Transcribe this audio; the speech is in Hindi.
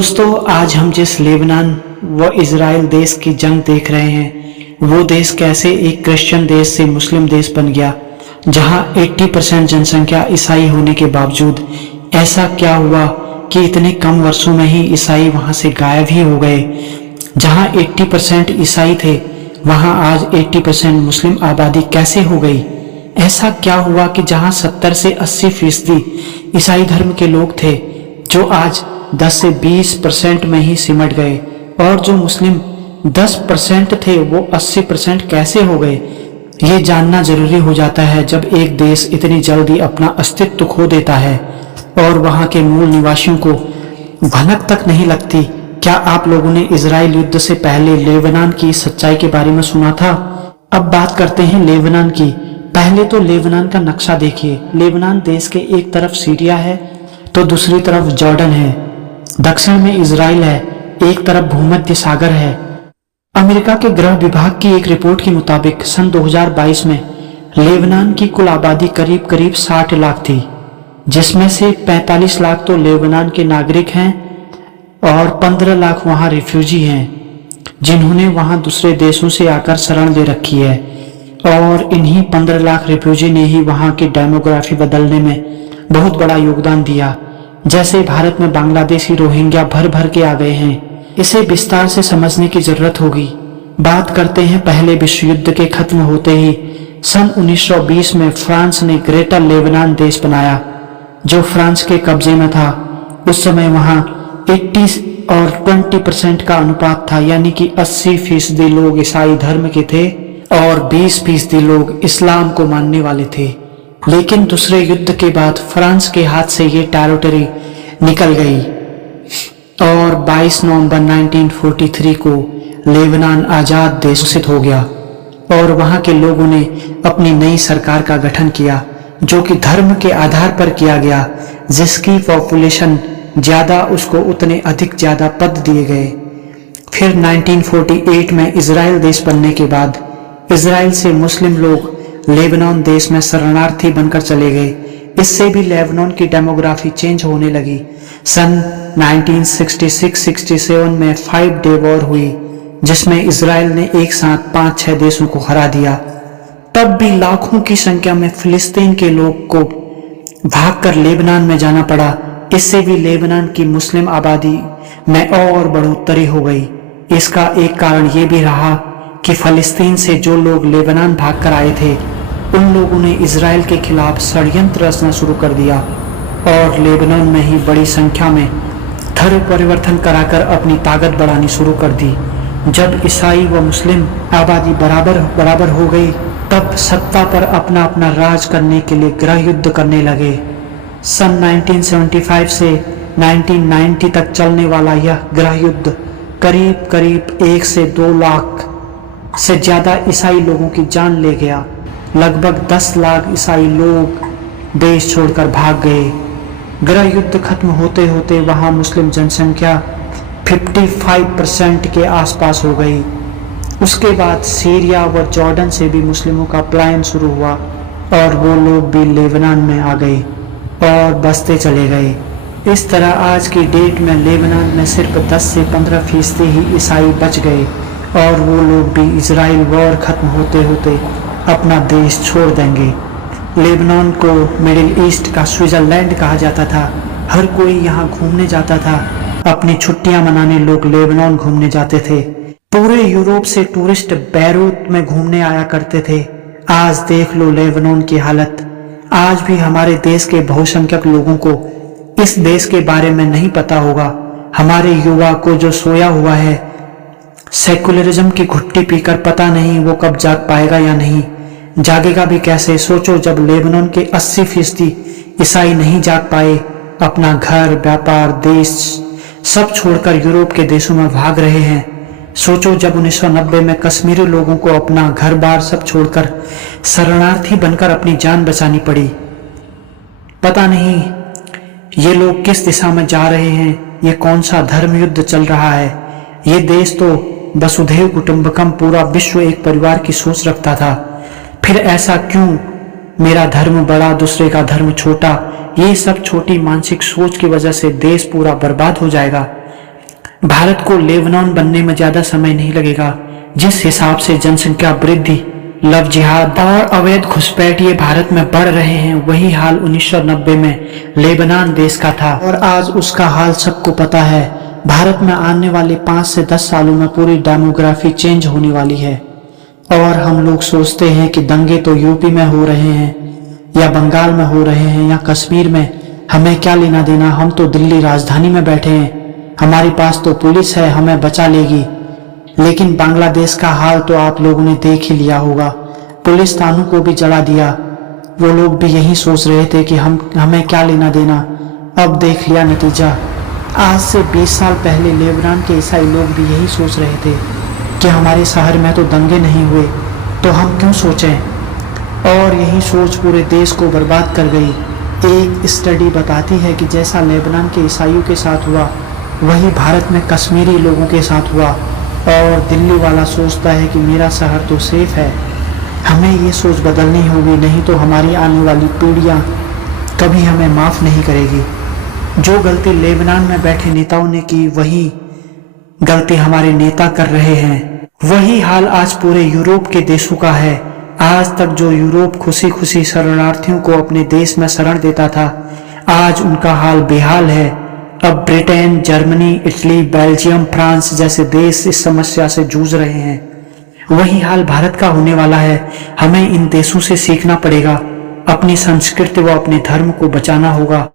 दोस्तों, आज हम जिस लेबनान व इजराइल देश की जंग देख रहे हैं, वो देश कैसे एक क्रिश्चियन देश से मुस्लिम देश बन गया, जहां 80% जनसंख्या ईसाई होने के बावजूद ऐसा क्या हुआ कि इतने कम वर्षों में ही ईसाई वहां से गायब ही हो गए। जहां 80% ईसाई थे, वहां आज 80% मुस्लिम आबादी कैसे हो गई। ऐसा क्या हुआ कि जहां 70 से 80% ईसाई धर्म के लोग थे, जो आज 10 से 20% में ही सिमट गए, और जो मुस्लिम 10% थे वो 80% कैसे हो गए। ये जानना जरूरी हो जाता है जब एक देश इतनी जल्दी अपना अस्तित्व खो देता है और वहां के मूल निवासियों को भनक तक नहीं लगती। क्या आप लोगों ने इजराइल युद्ध से पहले लेबनान की सच्चाई के बारे में सुना था? अब बात करते हैं लेबनान की। पहले तो लेबनान का नक्शा देखिए। लेबनान देश के एक तरफ सीरिया है तो दूसरी तरफ जॉर्डन है, दक्षिण में इजराइल है, एक तरफ भूमध्य सागर है। अमेरिका के गृह विभाग की एक रिपोर्ट के मुताबिक सन 2022 में लेबनान की कुल आबादी करीब करीब 60 लाख थी, जिसमें से 45 लाख तो लेबनान के नागरिक हैं और 15 लाख वहां रिफ्यूजी हैं, जिन्होंने वहां दूसरे देशों से आकर शरण ले रखी है। और इन्हीं 15 लाख रिफ्यूजी ने ही वहां की डेमोग्राफी बदलने में बहुत बड़ा योगदान दिया। जैसे भारत में बांग्लादेशी रोहिंग्या भर भर के आ गए हैं। इसे विस्तार से समझने की जरूरत होगी। बात करते हैं पहले विश्व युद्ध के खत्म होते ही सन 1920 में फ्रांस ने ग्रेटर लेबनान देश बनाया, जो फ्रांस के कब्जे में था। उस समय वहां 80 और 20% का अनुपात था, यानी कि 80% लोग ईसाई धर्म के थे और 20% लोग इस्लाम को मानने वाले थे। लेकिन दूसरे युद्ध के बाद फ्रांस के हाथ से ये टेरिटरी निकल गई और 22 नवंबर 1943 को लेबनान आजाद देश घोषित हो गया और वहां के लोगों ने अपनी नई सरकार का गठन किया, जो कि धर्म के आधार पर किया गया। जिसकी पॉपुलेशन ज्यादा, उसको उतने अधिक ज्यादा पद दिए गए। फिर 1948 में इजराइल देश बनने के बाद इजराइल से मुस्लिम लोग लेबनान देश में शरणार्थी बनकर चले गए। इससे भी लेबनान की डेमोग्राफी चेंज होने लगी। सन 1966-67 में 5 डे वॉर हुई, जिसमें इजराइल ने एक साथ 5-6 देशों को हरा दिया। तब भी लाखों की संख्या में फिलिस्तीन के लोग को भागकर लेबनान में जाना पड़ा। इससे भी लेबनान की मुस्लिम आबादी में और बढ़ोतरी हो गई। इसका एक कारण ये भी रहा कि फिलिस्तीन से जो लोग लेबनान भागकर आए थे, उन लोगों ने इजराइल के खिलाफ षड्यंत्र रचना शुरू कर दिया और लेबनान में ही बड़ी संख्या में धर्म परिवर्तन कराकर अपनी ताकत बढ़ानी शुरू कर दी। जब ईसाई व मुस्लिम आबादी बराबर हो गई, तब सत्ता पर अपना अपना राज करने के लिए गृह युद्ध करने लगे। सन 1975 से 1990 तक चलने वाला यह गृह युद्ध करीब करीब 1 से 2 लाख से ज्यादा ईसाई लोगों की जान ले गया। लगभग 10 लाख ईसाई लोग देश छोड़कर भाग गए। गृह युद्ध खत्म होते होते वहां मुस्लिम जनसंख्या 55% के आसपास हो गई। उसके बाद सीरिया व जॉर्डन से भी मुस्लिमों का पलायन शुरू हुआ और वो लोग भी लेबनान में आ गए और बसते चले गए। इस तरह आज की डेट में लेबनान में सिर्फ 10 से 15% ही ईसाई बच गए और वो लोग भी इजराइल वॉर खत्म होते होते अपना देश छोड़ देंगे। लेबनान को मिडिल ईस्ट का स्विट्जरलैंड कहा जाता था। हर कोई यहाँ घूमने जाता था। अपनी छुट्टियां मनाने लोग लेबनान घूमने जाते थे। पूरे यूरोप से टूरिस्ट बैरूत में घूमने आया करते थे। आज देख लो लेबनान की हालत। आज भी हमारे देश के बहुसंख्यक लोगों को इस देश के बारे में नहीं पता होगा। हमारे युवा को जो सोया हुआ है सेकुलरिज्म की घुट्टी पीकर, पता नहीं वो कब जाग पाएगा या नहीं। जागेगा भी कैसे? सोचो, जब लेबनान के 80% ईसाई नहीं जाग पाए, अपना घर, व्यापार, देश सब छोड़कर यूरोप के देशों में भाग रहे हैं। सोचो, जब 1990 में कश्मीरी लोगों को अपना घर बार सब छोड़कर शरणार्थी बनकर अपनी जान बचानी पड़ी। पता नहीं ये लोग किस दिशा में जा रहे हैं। ये कौन सा धर्म युद्ध चल रहा है। ये देश तो वसुधैव कुटुंबकम, पूरा विश्व एक परिवार की सोच रखता था। फिर ऐसा क्यों? मेरा धर्म बड़ा, दूसरे का धर्म छोटा। ये सब छोटी मानसिक सोच की वजह से देश पूरा बर्बाद हो जाएगा। भारत को लेबनान बनने में ज्यादा समय नहीं लगेगा। जिस हिसाब से जनसंख्या वृद्धि, लव जिहाद और अवैध घुसपैठ ये भारत में बढ़ रहे हैं, वही हाल 1990 में लेबनान देश का था और आज उसका हाल सबको पता है। भारत में आने वाले 5 से 10 सालों में पूरी डेमोग्राफी चेंज होने वाली है और हम लोग सोचते हैं कि दंगे तो यूपी में हो रहे हैं या बंगाल में हो रहे हैं या कश्मीर में, हमें क्या लेना देना, हम तो दिल्ली राजधानी में बैठे हैं, हमारे पास तो पुलिस है, हमें बचा लेगी। लेकिन बांग्लादेश का हाल तो आप लोगों ने देख ही लिया होगा, पुलिस थानों को भी जला दिया। वो लोग भी यही सोच रहे थे कि हमें क्या लेना देना, अब देख लिया नतीजा। आज से 20 साल पहले लेबनान के ईसाई लोग भी यही सोच रहे थे कि हमारे शहर में तो दंगे नहीं हुए, तो हम क्यों सोचें, और यही सोच पूरे देश को बर्बाद कर गई। एक स्टडी बताती है कि जैसा लेबनान के ईसाइयों के साथ हुआ, वही भारत में कश्मीरी लोगों के साथ हुआ और दिल्ली वाला सोचता है कि मेरा शहर तो सेफ है। हमें ये सोच बदलनी होगी, नहीं तो हमारी आने वाली पीढ़ियां कभी हमें माफ नहीं करेगी। जो गलती लेबनान में बैठे नेताओं ने की, वही गलती हमारे नेता कर रहे हैं। वही हाल आज पूरे यूरोप के देशों का है। आज तक जो यूरोप खुशी खुशी शरणार्थियों को अपने देश में शरण देता था, आज उनका हाल बेहाल है। अब Britain, Germany, Italy, Belgium, France जैसे देश इस समस्या से जूझ रहे हैं। वही हाल भारत का होने वाला है। हमें इन देशों से सीखना पड़ेगा, अपनी संस्कृति व अपने धर्म को बचाना होगा।